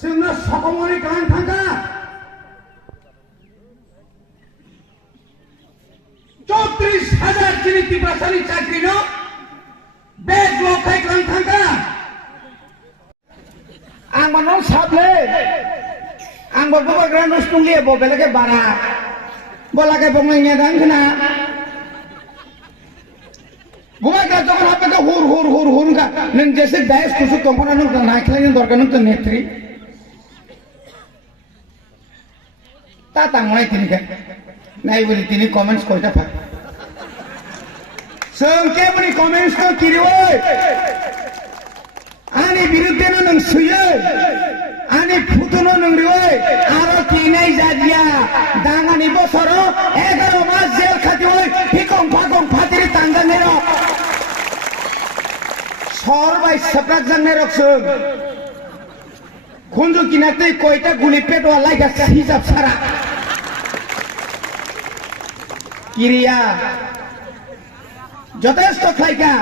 जोंनो सकमरि गान थांगा 34,000 जिनि तिब्रासानि चाकरिनो बेकलग खायग्लां थांगा आं मानाव साबले आंबो बुबाग्रा नस्तुंलिया बबेलाके बारा बोलाके बंनायनिया दांखना बुबाग्रा जखन हाबेके हुर हुर हुर हुर का नों जेसे दायस कुसु तंखना नों नायख्लायनो दरकार नों तो नेत्री ता तांनाय तिनिके नायबोलि तिनि कमेन्ट्स कयटा फा जोंके बनि कमेन्ट्स को किरिवै आनि बिरुद्धेनो नों सुयो आनि फुटुनो नों रिवै आरो किनाय जादिया दाङानि बसरो 11 मास जेल खाथिवै फिकं फागं फातिरि तांगानेरो सरबाय सप्राक जांने रखसों खुंजु किनाते कोयटा गुली पेटवा लाइका हिसाब सारा किरिया যথেষ্ট খাইকা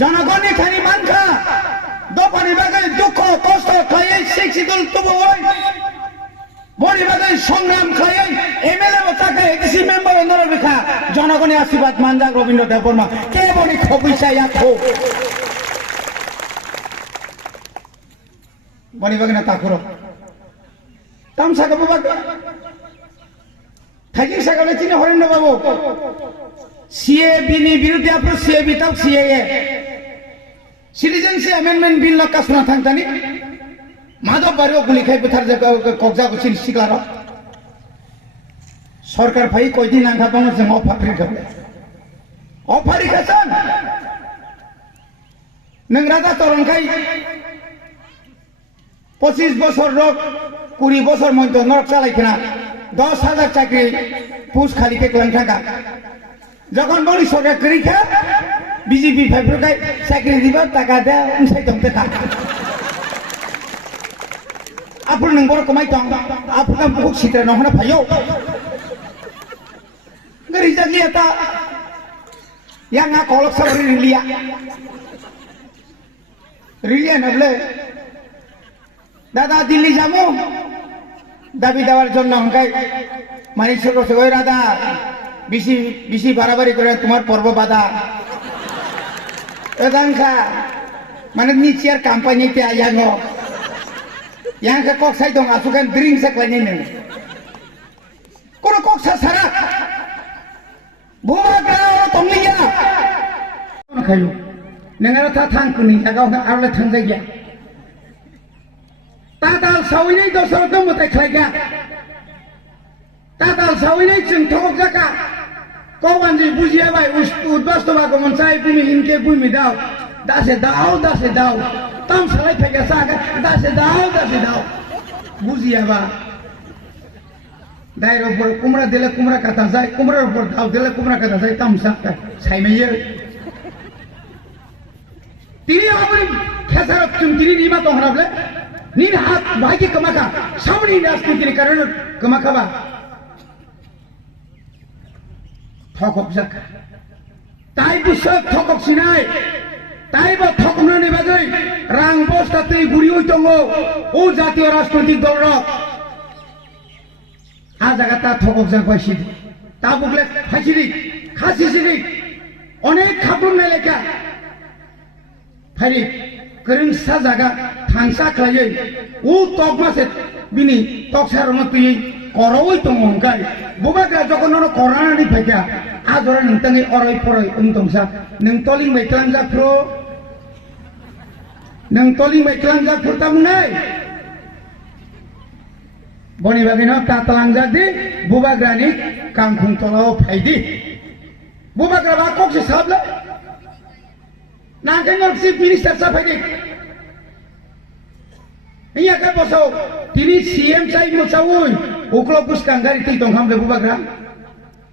জনগণে খানি মানখা দোপানি বাগানে দুঃখ কষ্ট খাইয়ে শিক্ষিতুল তবু ওই বড়ি বাগানে সংগ্রাম খাইয়ে এমএলএ তাকে এসি মেম্বার অন্দর রেখা জনগণের আশীর্বাদ মানজাক রবীন্দ্র দেববর্মা কে বড়ি খবিসা ইয়াখো বড়ি বাগানে তাকুরো তামসাকে বাবা থাকি সাকালে চিনি হরেন্দ্র বাবু सीएबी नि विरुद्ध आफ्नो सीएबी तक सीएए सिटिजनशिप अमेंडमेंट बिल न कसना थांतानी माधव बारियो गुली खाइ बुथार जग कब्जा को सिन सिक्लार सरकार भाई कोइ दिन आंखा पाउन जों अफारि गबले अफारि खसन नों राजा तरंखाय 25 বছর রক 20 বছর মধ্যে নরক চালাইखना 10,000 চাকরি পুষ খালি কে ক্লান থাকা যখন বলি সরকার করিখা বিজেপি ফাইফ্রকাই চাকরি দিব টাকা দে উনসাই দমতে খা আপুর নং বড় কমাই দং আপুর বহুত সিত্রা নহনা ভাইও গরিজা লিয়াতা yang kolok sabari রিলিয়া নবলে দাদা দিল্লি যাবো দাবি দেওয়ার জন্য হংকাই মানি ছোট ছোট রাধা বিসি বিসি বাড়াবাড়ি করে তোমার পর্ব বাধা এদানখা মানে নিচিয়ার কোম্পানিতে আয়ানো ইয়াংখা কক্সাই দং আসুকান ড্রিঙ্কস কইনে নে কোন কক্সা সারা বুবা গাও তংলিয়া খাইলো नोंङा था थांकुनि जागाव आरले थांजायगा ताताल सावैनै दसरथ मते खायगा ताताल सावैनै चिंथक जाका कौवानजि बुजिया बाय उद्बस्तबा गमनसाय बुमि इनके बुमि दाव दासे दाव तम सालाय फैगा सागा दासे दाव बुजिया बा दायरो पर कुमरा दिले कुमरा काता जाय कुमरा पर दाव दिले कुमरा काता जाय तम सा सायमेयो তিনি আপনি খেসারত তিনি নিমা তো হরাবলে নিন হাত ভাইকে কমাকা সামনে রাজনীতির কারণে কমাকাবা ঠকক জাকা তাই বিশ্ব ঠকক সিনাই তাই বা ঠকনানি বাজৈ রাং বস্তাতে গুড়ি হইতঙ্গ ও জাতীয় রাজনৈতিক দল আ জায়গাটা ঠকক জাক পাইছি তা বুকলে ফাইছিলি খাসিছিলি অনেক খাবুন নাই লেখা फाइल करिंसा जागा थांसा खायै उ तक मासे बिनि तक सारनो तुयै करवै दंगाय बुबाग्रा जखन करनानि फैगा आजरा नोंथांनि अराय फराय उनतंसा नों तलिं मैक्लां जाफ्रो नों तलिं मैक्लां जाफ्रो तामुनाय बनि बागिनो तातलां जादि बुबाग्रानि कांखुं तलाव फायदि बुबाग्रा बा कक्से Sable National Chief Minister Safari. Iya kan boso. Tini CM saya mau cawun. Uklop buskan dari titong ham lebu bagram.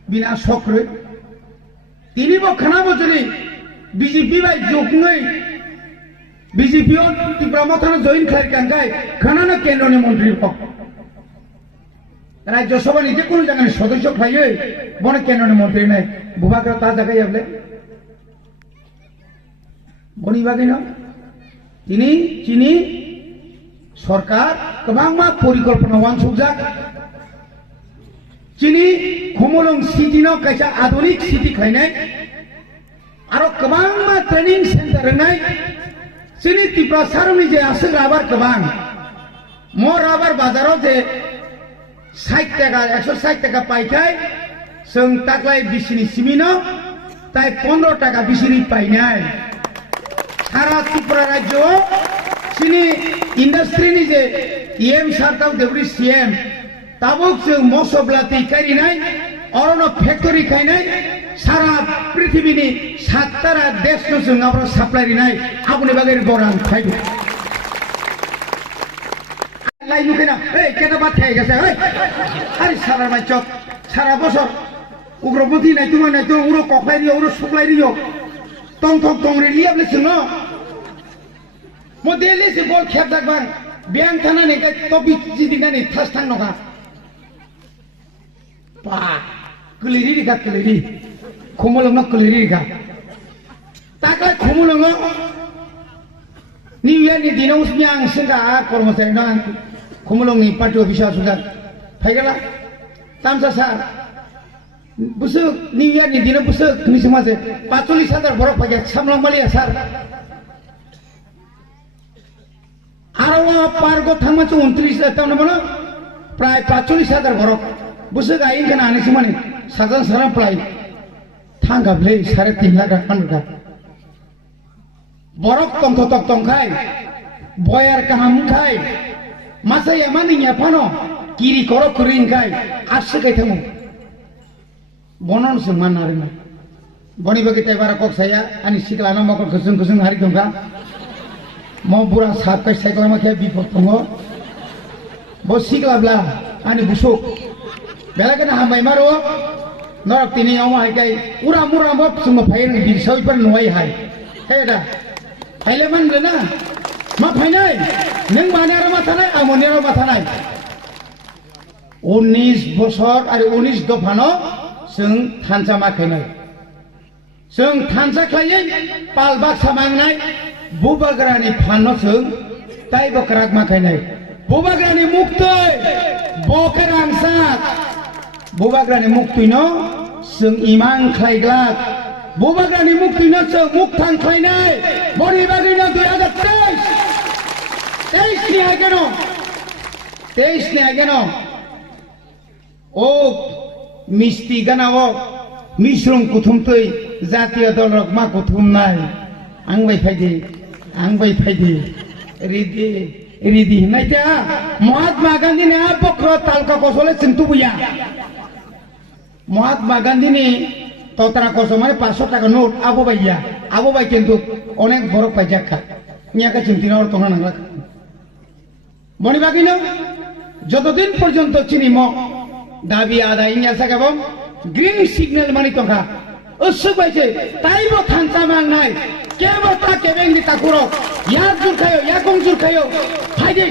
Bina sokre. Tini mau kena mau jadi BJP baik jokungai. BJP on di pramotan join kelarikan kai. Kena nak kendone menteri pok. Raja Sabha ni jekun jangan sodosok lagi. Bona kendone menteri nai. Bubagram tak jaga ya boleh. বনি বাগিনো তিনি চিনি सरकार गोबां परिकल्पना वानसुकजाक चिनी खुमुलुं सिटिनो कायसा आधुनिक city खायनाय आरो गोबां ट्रेनिं सेन्टार होनाय चिनी त्रिपुरा सारनि जे आसोग राबार गोबां मो राबार बाजाराव जे 60 टाका 160 टाका पाइखाय जों ताकलाय बिसिनि सिमिनो ताय 15 टाका बिसिनि पाइनाय सारा त्रिपुरा राज्योआव चिनी इंडस्ट्रीनि जे EM सार्टाव डेपुटी CM ताबुक जों मसब्लाति कारिनाय अरनो फैक्टरि खायनाय सारा पृथ्वीनि 7 देशनो जों आब्रा साप्लाय रिनाय आबुनि बागै गरां फायदो लाई नुखैना ए केटा बाथाय गेसे ओइ आरि सारा माइचक सारा बसर उग्रपन्थी नाय तो उरो कखलायरियो उरो सुक्लायरियो टं टं टं रे लियाबले जोंनो मदेले से बल खेबजाकबां बेंक थानानै टपिक जिदिनानै थास थांनोखा पा गोलैरि का गोलैरि खुमुलुंनो गोलैरि का ताका खुमुलुंनो निउ इयारनि दिनाव आं सिंगा कर्मचारि दं खुमुलुंनि पार्टी अफिसाव सुजा फायगला तामसा सार बुसु निउ इयारनि दिनाव बुसु निसि मासे 45,000 बरफ फायगा सामलांबालिया सार आरो पार्को थांमाचो 29 तावनो बनो प्राय 45,000 बरफ बुसु गायिन kana आनेसि माने साजान सारा प्राय थांगाबले 3.5 लाख फानगा बरफ तंथ तक तंखाय बयार काहाम खाय मासाया मानिया फानो किरि करो कुरिन खाय आससे गाय थांगो बनन से मानारिना बनि बगे ताइबारा कक साया आनि सिखलाना मकर खुसुं खुसुं हारि दंगा म बुरा सात kai साइकलामा खे बिपद दंगो बो सिखलाब्ला आनि बुसुक बेलागना हामबाय मारो नरक तिनि याव हायकाय उरा मुरा मब सुंग फायन बिरसय पर नय हाय हेदा फायले मानले ना मा फायनाय नों मानार मा थानाय आमनेर मा थानाय 19 बছর आरो 19 दफानो जों थानसा माखायनाय जों थानसा खायै पालबाग सामांनाय बुबाग्रानि फानो जों ताइ बकराक माखायनाय बुबाग्रानि मुक्तै बकरांसा बुबाग्रानि मुक्तिनो जों इमान खायग्लाक बुबाग्रानि मुक्तिनो जों मुक्तां खायनाय बनि बागैनो 2023 नि आगेनो 23 नि आगेनो ओ मिस्टी गानावो मिश्रम कुथुमतै जातीय दल रकमा कुथुमनाय आंबाय फायदे रिदि नायता महात्मा गांधी ने बक्र तालका कसले चिंतुबुया महात्मा गांधी ने तोतरा कस माने 500 टाका नोट आबो बाय किन्तु अनेक बरफ पाइजाखा नियाका चिंतिना और तोना नांला बनि बागिनो যতদিন পর্যন্ত চিনিমো दाबी आदाय नियासागाबो ग्रीन सिग्नल मानि तोखा उसुक बायसे ताइबो थांसा मांनाय केबो ता केबेंगि ताकुरो या जुरखायो या गं जुरखायो फायदे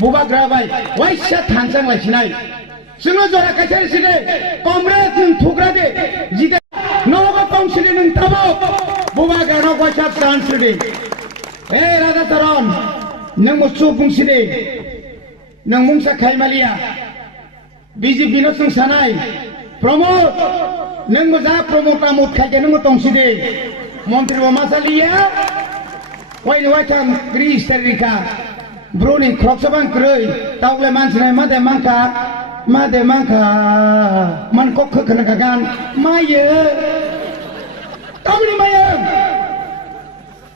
बुबाग्राबाय वाइसा थांसां लायसिनाय जोङो जरा कायसारि सिने कमरेड नों थुग्रा दे जिदे नोगो काउन्सिल नों ताबो बुबाग्रानो वाइसा चान्स दे ए राजा चरण नों मुसु बुंसिदे नों मुंसा खायमालिया बीजेपी नो जों सानाय प्रमोद नों जा प्रमोद आमोद खायगे नों तंसिदे मंत्री मासालिया वाइनो वाइथाम ग्रीस तारिखा ब्रुनि क्रक्सबां क्रय तावले मानसिनाय मादे मांखा मन कख खनगागान मायो कामनि मायो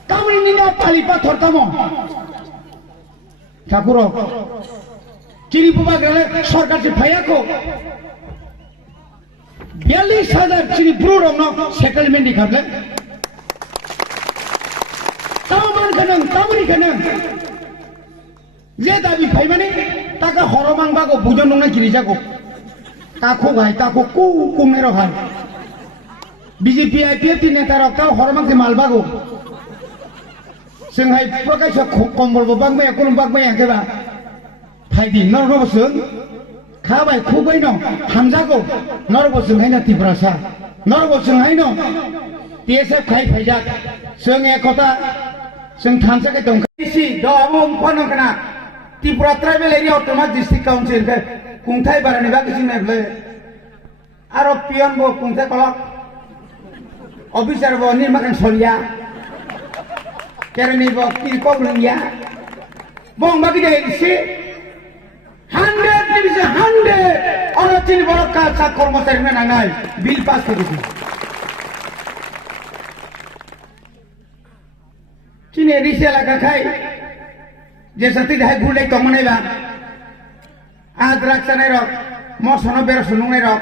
कामनि निना पालिपा थरतामो ठाकुरो चिनी बुबाग्राने सरकार से फायाको 42,000 चिनी ब्रुरमनो सेटलमेंट दिखाबले तामनि खनों जे दाबि फायमाने ताका हरमांबागो बुजन नंना गिरिजागो ताखो गाय ताखो कुमेरो हाय बीजेपी आईपीएफ नेता रक्ता हरमांके मालबागो जोंहाय प्रकाश कम्बलबो बांबाय कोनो बांबाय आंकेबा फायदि नरबसों खाबाय खुबै न हामजागो नरबसों हायना त्रिपुरासा नरबसों हायनो टीएसएफ खाय फायजाक जों एकता जों थानसाके दंखायसि दमम फनकना Tripura tribal area autonomous district council के कुंथाई बारानी बाकी सिंह ने आरो पियन बो कुंथाई कलक ऑफिसर बो निर्माण सोलिया केरनी बो किरको लंगिया बोंग बाकी दे इसी 100 division 100 और चीन बड़ो का सा कर्मचारी में ना बिल पास कर दी चीन एरिसे लगा खाई जैसा ती ढाई गुड़े तो मने बा आज द्राक्ष नहीं रख मौसम बेरो सुनुंग नहीं रख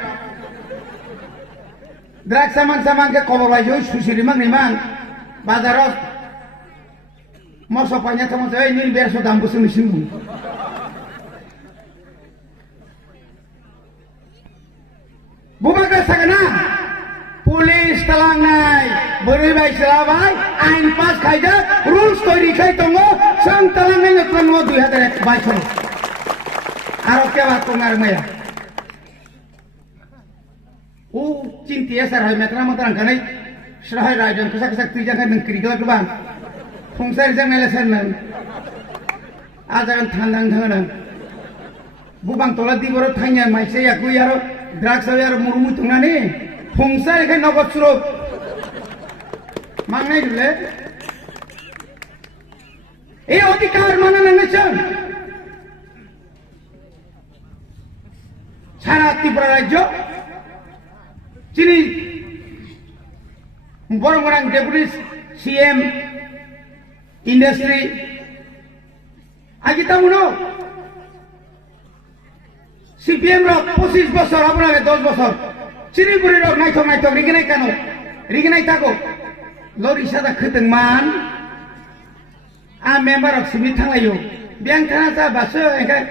द्राक्ष सामान के कबर बाई जो सुशीली मंग निमान बाजारों मौसम पानी तो मौसम नील बेरो सो दाम बुसुं निसिंग बुबाग्रा sagana पुलिस तलांनाय बोरैबाय सलाबाय आइन पास खायदो रुल्स तैरि खाय दङ जों तलांनाय नथ्रा न 2022 आरो केबा तंगार माया उ चिन्तिया सार हाय मेत्रा मत्रां खानाय स्राहाय रायदों कसा कसा तुइजाखा नों क्रिगला गोबां फंसार जांनायला सारनो आजागन थांदां थांनो बुबां तला दिबरो थांया माइसे याकु यारो द्राक्ष यार मुरुमु तुंगानी फंसा एखे नगद सुरब मांगनाय दुले ए अधिकार माना नांगोन सारा त्रिपुरा राज्य चिनि बरंगरां डेपुटी सीएम इंडस्ट्री आगे तामुनो सीपीएम रक 25 बছর আপনাকে 10 বছর চিনিপুরি রক নাইথক রিগিনাই কানো রিগিনাই থাকো লরি সাদা খতং মান आ मेम्बार अफ सिमिट थांलायो बेंक थाना जा बासो एंखाय